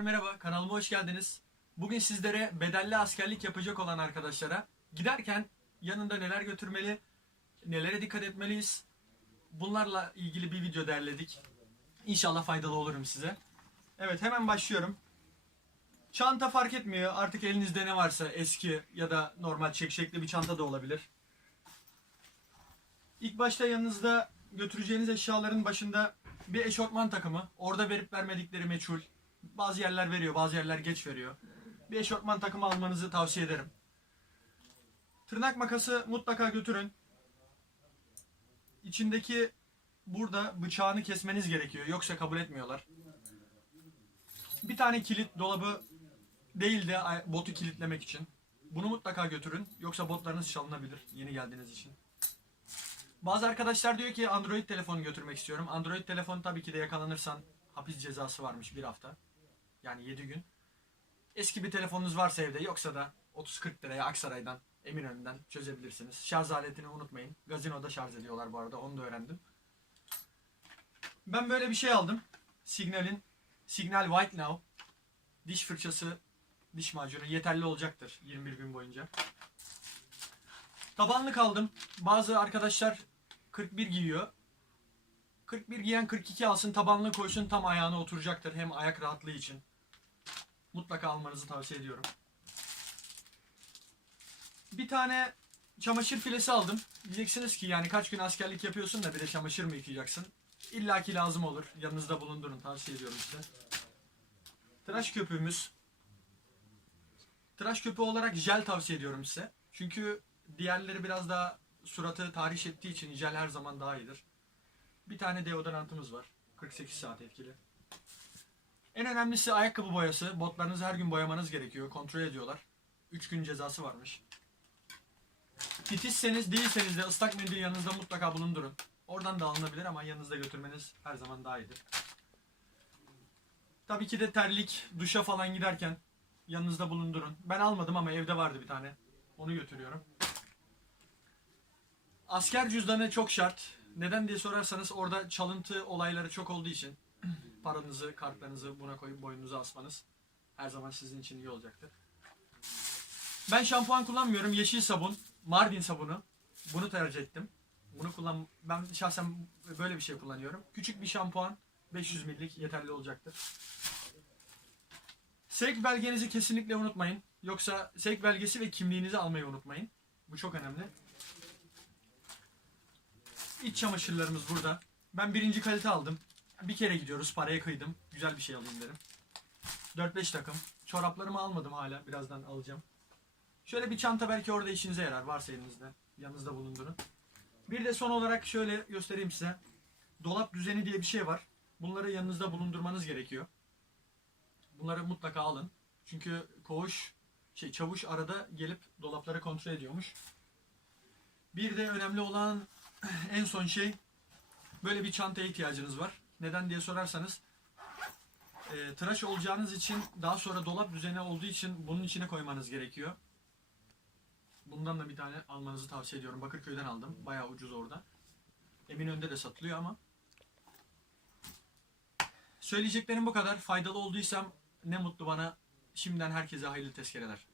Merhaba, kanalıma hoş geldiniz. Bugün sizlere bedelli askerlik yapacak olan arkadaşlara giderken yanında neler götürmeli, nelere dikkat etmeliyiz, bunlarla ilgili bir video derledik. İnşallah faydalı olurum size. Evet, hemen başlıyorum. Çanta fark etmiyor. Artık elinizde ne varsa eski ya da normal çekçekli bir çanta da olabilir. İlk başta yanınızda götüreceğiniz eşyaların başında bir eşofman takımı. Orada verip vermedikleri meçhul. Bazı yerler veriyor, bazı yerler geç veriyor. Bir eşofman takımı almanızı tavsiye ederim. Tırnak makası mutlaka götürün. İçindeki burada bıçağını kesmeniz gerekiyor. Yoksa kabul etmiyorlar. Bir tane kilit dolabı değil de botu kilitlemek için. Bunu mutlaka götürün. Yoksa botlarınız çalınabilir yeni geldiğiniz için. Bazı arkadaşlar diyor ki Android telefonu götürmek istiyorum. Android telefonu tabii ki de yakalanırsan hapis cezası varmış bir hafta. Yani 7 gün. Eski bir telefonunuz varsa evde yoksa da 30-40 liraya Aksaray'dan, Eminönü'nden çözebilirsiniz. Şarj aletini unutmayın. Gazinoda şarj ediyorlar bu arada onu da öğrendim. Ben böyle bir şey aldım. Signal'in Signal White Now diş fırçası, diş macunu yeterli olacaktır 21 gün boyunca. Tabanlık aldım. Bazı arkadaşlar 41 giyiyor. 41 giyen 42 alsın tabanlığı koysun tam ayağına oturacaktır. Hem ayak rahatlığı için. Mutlaka almanızı tavsiye ediyorum. Bir tane çamaşır filesi aldım. Diyeceksiniz ki yani kaç gün askerlik yapıyorsun da bir de çamaşır mı yıkayacaksın? İlla ki lazım olur. Yanınızda bulundurun tavsiye ediyorum size. Tıraş köpüğümüz. Tıraş köpüğü olarak jel tavsiye ediyorum size. Çünkü diğerleri biraz daha suratı tahriş ettiği için jel her zaman daha iyidir. Bir tane deodorantımız var. 48 saat etkili. En önemlisi ayakkabı boyası. Botlarınızı her gün boyamanız gerekiyor. Kontrol ediyorlar. 3 gün cezası varmış. Titizseniz değilseniz de ıslak mendil yanınızda mutlaka bulundurun. Oradan da alınabilir ama yanınızda götürmeniz her zaman daha iyidir. Tabii ki de terlik, duşa falan giderken yanınızda bulundurun. Ben almadım ama evde vardı bir tane. Onu götürüyorum. Asker cüzdanı çok şart. Neden diye sorarsanız orada çalıntı olayları çok olduğu için paranızı, kartlarınızı buna koyup boynunuza asmanız her zaman sizin için iyi olacaktır. Ben şampuan kullanmıyorum. Yeşil sabun, Mardin sabunu. Bunu tercih ettim. Bunu kullan ben şahsen böyle bir şey kullanıyorum. Küçük bir şampuan 500 millik yeterli olacaktır. Sevk belgenizi kesinlikle unutmayın. Yoksa sevk belgesi ve kimliğinizi almayı unutmayın. Bu çok önemli. İç çamaşırlarımız burada. Ben birinci kalite aldım. Bir kere gidiyoruz. Paraya kıydım. Güzel bir şey alayım dedim. 4-5 takım. Çoraplarımı almadım hala. Birazdan alacağım. Şöyle bir çanta belki orada işinize yarar. Varsa elinizde. Yanınızda bulundurun. Bir de son olarak şöyle göstereyim size. Dolap düzeni diye bir şey var. Bunları yanınızda bulundurmanız gerekiyor. Bunları mutlaka alın. Çünkü koğuş, şey çavuş arada gelip dolapları kontrol ediyormuş. Bir de önemli olan en son şey böyle bir çantaya ihtiyacınız var. Neden diye sorarsanız e, tıraş olacağınız için daha sonra dolap düzeni olduğu için bunun içine koymanız gerekiyor. Bundan da bir tane almanızı tavsiye ediyorum. Bakırköy'den aldım. Bayağı ucuz orada. Eminönü'nde de satılıyor ama. Söyleyeceklerim bu kadar. Faydalı olduysam ne mutlu bana. Şimdiden herkese hayırlı tezkereler.